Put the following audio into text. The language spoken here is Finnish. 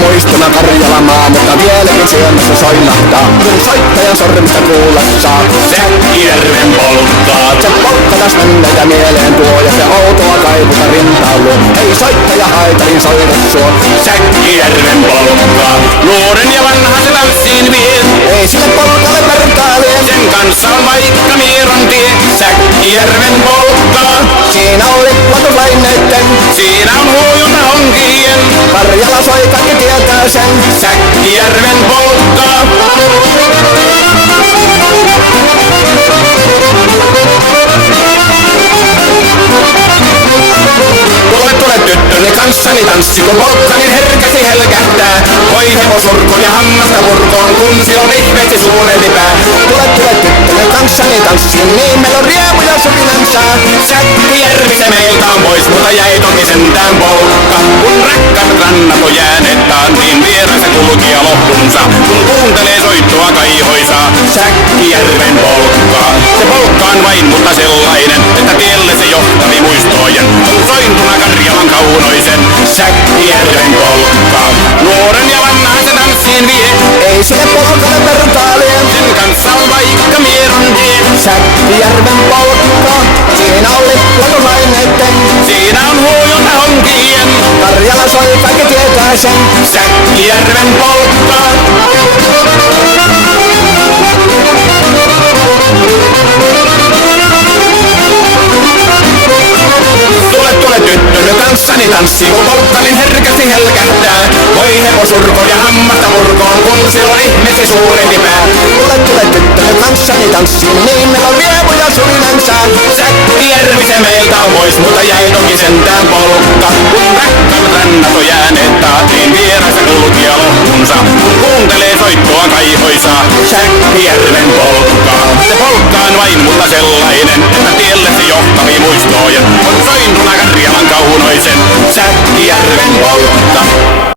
muistona Karjalamaa, mutta vieläkin sydämessä soilahtaa. Kun soittajan sormista kuulla saa Säkkijärven polttaa. se polttajas menneitä mieleen tuo ja se outoa kaivuta rintaulu. Ei soittaja haitarin soida suo. Säkkijärven polttaa. Nuoren ja vanhan se tanssiin vie. Ei sille polkalle vertailee. Sen kanssa on vaikka Mieron tie. Säkkijärven polttaa. Siinä on lippatuslaineitten. Siinä on huojuna honkien. Karjala soi, kaikki tietää sen. Säkkijärven polttaa. Tule tyttöni kanssani tanssi, kun polkkanin herkästi helkähtää. Voi hevosurkon ja hammasta purkoon, kun silloin ihmeesti suurempi pää. Tule tyttönen kanssani tanssiin, niin meillä on riemu ja surinansa. Säkkijärvi se meiltä on pois, mutta jäi toki sentään polkka. Kun rakkaat rannat on jääneet taan, niin vieressä kulkija loppunsa. Kun kuuntelee soittoa kaihoisaa, Säkkijärven polkkaa. Se polkka on vain mutta sellainen, että tielle se johtavi muistojen. On sointuna Karjalan kaunoisen, Säkkijärven polkkaa. Nuoren ja vanhan se tanssiin vie. Ei sille polkalle vertailee. Sen kanssa on vaikka Mieron tie. Säkkijärven polkka. Siinä on lippatuslaineitten. Siinä on huojuna honkien. Karjala soi, kaikki tietää sen. Säkkijärven polttaa. Tule tyttöny kanssani tanssi, kun polkkanin herkästi helkähtää. Voi hevosurkon ja hammasta murkoon, kun silloin ihmeesi suurempi pää. Tule tyttönen kanssani tanssiin, niin meillä on riemu ja surinansa. Säkkijärvi se meiltä on pois, mutta jäi toki sentään polkka. Kun rakkaat rannat on jääneet taat, niin vieressä kulkija loppunsa. Kun kuuntelee soittoa kaihoisaa, Säkkijärven polkkaa. Se polkka on vain mutta sellainen, että tielle se johtavi muistojen. On sointuna Karjalan kaunoisen, Säkkijärven polkka.